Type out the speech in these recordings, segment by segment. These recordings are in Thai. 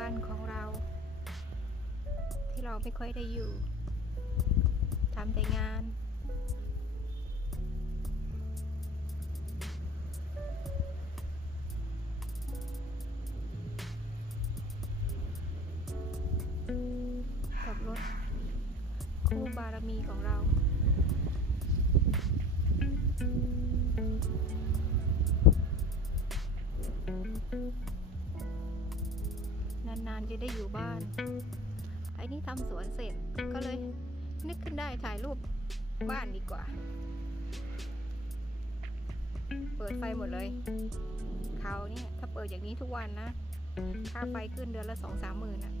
บ้านของเรา ที่เราไม่ค่อยได้อยู่ทำแต่งาน กับรถคู่บารมีของเรา นานๆจะได้อยู่บ้านไอ้นี่ทำสวนเสร็จก็เลย นึกขึ้นได้ถ่ายรูปบ้านดีกว่า เปิดไฟหมดเลยเขาวเนี่ยถ้าเปิดอย่างนี้ทุกวันนะ ค่าไฟขึ้นเดือนละสองสามหมื่นอะ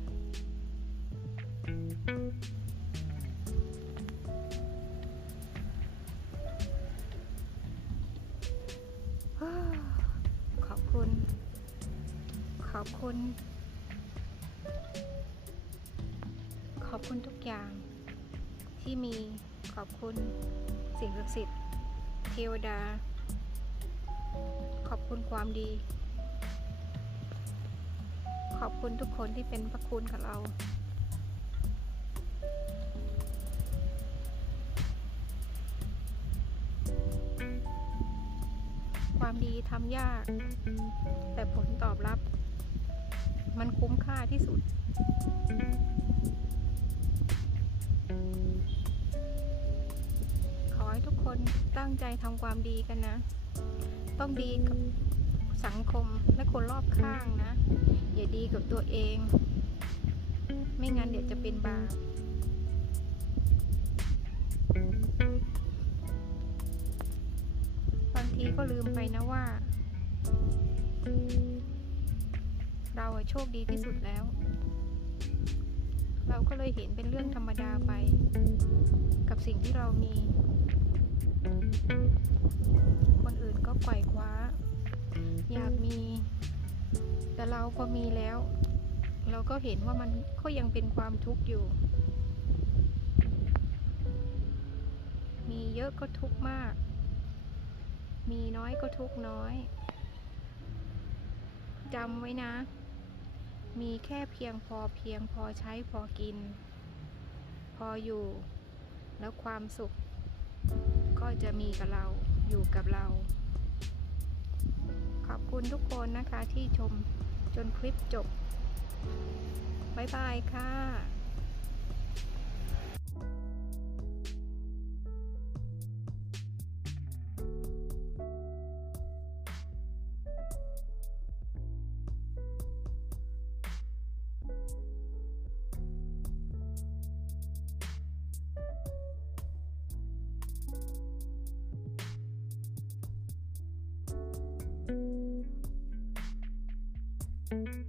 ฮ่าขอบคุณ ขอบคุณ ขอบคุณทุกอย่าง ที่มีขอบคุณสิ่งศักดิ์สิทธิ์เทวดา ขอบคุณความดี ขอบคุณทุกคนที่เป็นพระคุณกับเรา ความดีทำยาก แต่ผลตอบรับ มันคุ้มค่าที่สุด ขอให้ทุกคนตั้งใจทำความดีกันนะ ต้องดีกับสังคมและคนรอบข้างนะ อย่าดีกับตัวเอง ไม่งั้นเดี๋ยวจะเป็นบาปบางทีก็ลืมไปนะว่า เราโชคดีที่สุดแล้ว เราก็เลยเห็นเป็นเรื่องธรรมดาไป กับสิ่งที่เรามี คนอื่นก็ไขว่คว้า อยากมี แต่เราพอมีแล้ว เราก็เห็นว่ามันก็ยังเป็นความทุกข์อยู่ มีเยอะก็ทุกข์มาก มีน้อยก็ทุกข์น้อย จำไว้นะ มีแค่เพียงพอเพียงพอใช้พอกิน พออยู่ แล้วความสุข ก็จะมีกับเราอยู่กับเรา ขอบคุณทุกคนนะคะที่ชมจนคลิปจบ บ๊ายบายค่ะ you